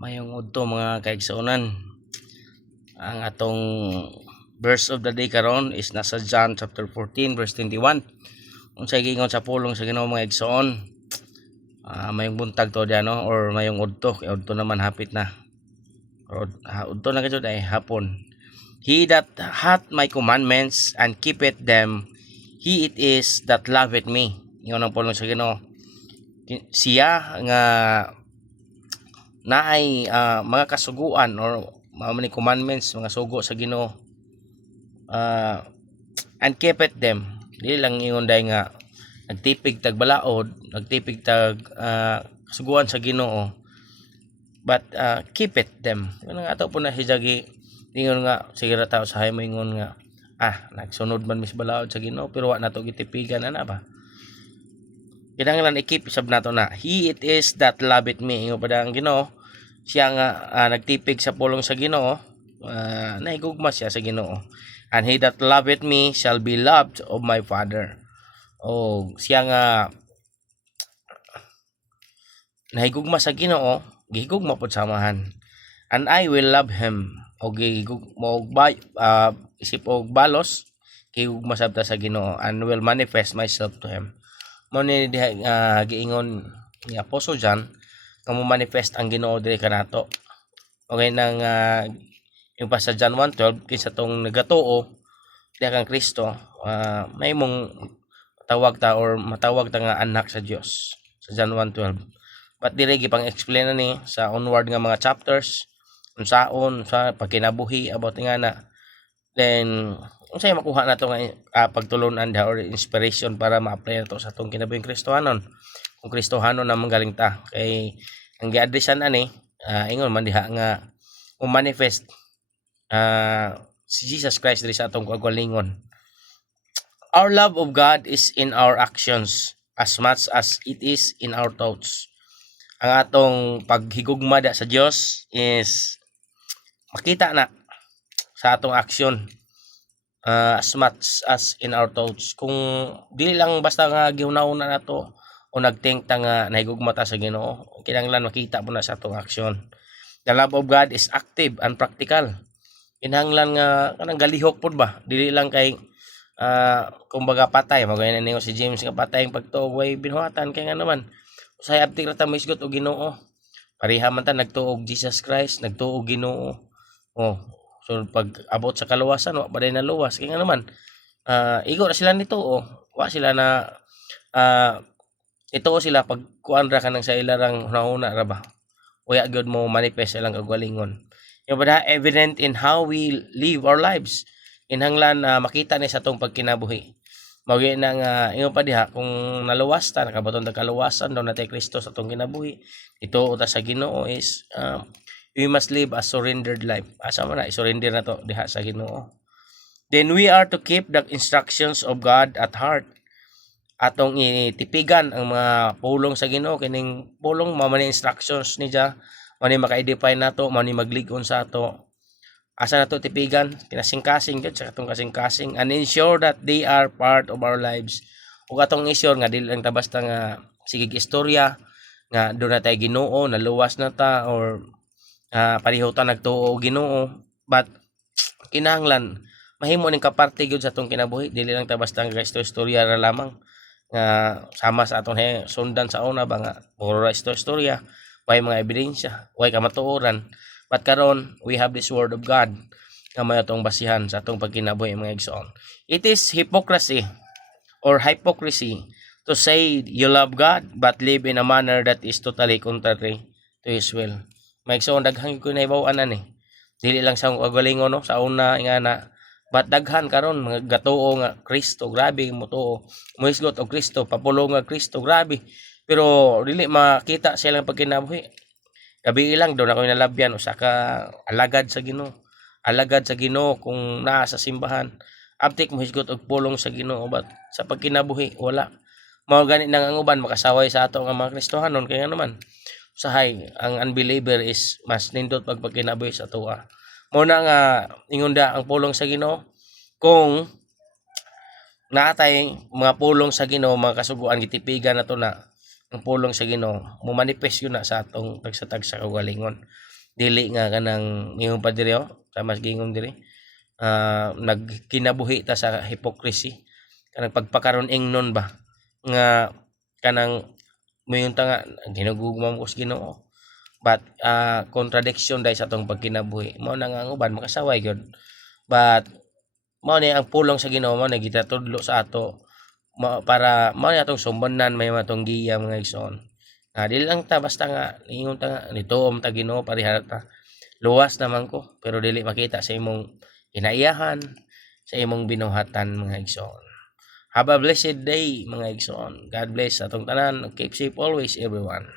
Mayong udto mga kaigsuonan. Ang atong verse of the day karon is nasa John chapter 14 verse 21. Unsay giingon sa pulong sa Ginoo mga igsoon? Mayong buntag to diyan no or mayong udto, kay udto naman hapit na. Or udto na gyud ay hapon. He that hath my commandments and keepeth them, he it is that loveth me. Ingon ang pulong sa Ginoo. Siya nga naay mga kasuguan or mga commandments, mga sugo sa Ginoo, and keep it them. Dili lang ingon day nga nagtipig tag balaod, nagtipig tag kasuguan sa Ginoo, but keep it them. Ano nga ato po na hijagi ingon nga sige ra tao sa hay mo ingon nga nagsunod man mis balaod sa Ginoo pero wa nato gitipigan ana ba. Kinahanglan i-keep sab nato na he it is that loveth me. Ingon pa ang Ginoo, siya nga nagtipig sa pulong sa Ginoo, nahigugma siya sa Ginoo. And he that loveth me shall be loved of my Father. Siya nga nahigugma sa Ginoo, gihigugma pud samahan. And I will love him. Isip og balos, gihigugma sabta sa Ginoo and will manifest myself to him. Mo ni giingon ni Apostle John nga mo manifest ang Ginoo diri kanato. Okay nang yung pa sa John 1:12 kinsa tong nagatuo diha kang Kristo, may mong matawag ta nga anak sa Dios sa John 1:12. But diri gipang explain na ni sa onward nga mga chapters unsaon sa pagkinabuhi about nga na. Then unsay makuha nato nga pagtulunan da or inspiration para ma-apply nato sa atong kinabuhing Kristohanon. Kung Kristohanon na manggaling ta kay ang gi-addressan ani ingon man diha nga manifest si Jesus Christ diri sa atong kagalingon. Our love of God is in our actions as much as it is in our thoughts. Ang atong paghigugma da sa Dios is makita na sa atong action, as much as in our thoughts. Kung dili lang basta nga gihunahunan nato o nagthink ta nga nahigugma ta sa Ginoo, kinahanglan makita mo na sa atong action. The love of God is active and practical. Kinahanglan nga kanang galihok pud ba, dili lang kay kumbaga patay magayon na niyo si James nga patay ang pagtuog way binuhatan kay nga naman usay abtik ra ta misgot og Ginoo. Pareha man ta nagtuog Jesus Christ, nagtuog Ginoo. So pag abot sa kaluwasan wa pa day naluwas kay nga naman igo ra sila nito wa sila na ito sila pag kuan ra kanang sa ilarang hunahuna ra ba. Uya gyud mo manifest ilang kagalingon. Yung ba evident in how we live our lives. Kinahanglan makita ni sa atong pagkinabuhi. Mawagi na nga ingon pa diha kung naluwas ta nakabaton ta kaluwasan daw natay Kristo sa atong kinabuhi. Ito uta sa Ginoo is we must live a surrendered life. Asa man na i-surrender na to diha sa Ginoo. Then we are to keep the instructions of God at heart. Atong itipigan ang mga pulong sa Ginoo kining pulong mao man instructions ni Dia mao ni maka-define nato, mao ni magligon sa ato. Asa nato tipigan kinasingkasing gyud sa atong kasingkasing and ensure that they are part of our lives. Ug atong ensure nga dili lang ta basta nga sige istorya nga do na tay Ginoo, naluwas na ta or pareho ta nagtuo Ginoo, but kinahanglan mahimo ning kaparte gyud sa atong kinabuhi, dili lang ta basta nga istorya ra lamang nga sama sa atong sundan sa una ba nga puro ra istorya, way mga ebidensya, way kamatuoran. But karon we have this word of God nga may atong basihan sa atong pagkinabuhi mga igsoon. It is hypocrisy to say you love God but live in a manner that is totally contrary to His will. Mga igsoon daghang ko nahibaw-an ani. Dili lang sa kagalingon no sa una nga na but daghan karon mga gatuo nga Kristo, grabe mo tuo. Muhisgot og Kristo, papulong nga Kristo, grabe. Pero dili makita silang pagkinabuhi. Gabi ilang daw na ko nalabyan usa ka alagad sa Ginoo kung naa sa simbahan. Abtik mo hisgot og pulong sa Ginoo but sa pagkinabuhi wala. Mao gani nang ang uban makasaway sa ato nga mga Kristohanon kay nga naman usahay ang unbeliever is mas nindot pagkinabuhi sa tuwa. Mo na nga ingon da ang pulong sa Ginoo kung naatay mga pulong sa Ginoo mga kasuguan gitipigan nato na ang pulong sa Ginoo mo-manifest yun na sa atong tagsa-tagsa kaugalingon. Dili nga kanang ingon pa diri sa mas gingon diri nagkinabuhi ta sa hypocrisy kanang pagpakaron ingnon ba nga kanang moyon ta nga ginugugma mo sa Ginoo but contradiction dahil sa atong pagkinabuhi mao na nga ang uban makasaway gyud but mao ni ang pulong sa Ginoo mao na gitatudlo sa ato para mao ni atong sumbanan may matong giya mga igsoon. Dili lang ta basta nga ingon ta nga nituom ta Ginoo parehara ta. Luwas naman ko pero dili makita sa imong inaiyahan sa imong binuhatan mga igsoon. Have a blessed day mga igsoon. God bless atong tanan. Keep safe always everyone.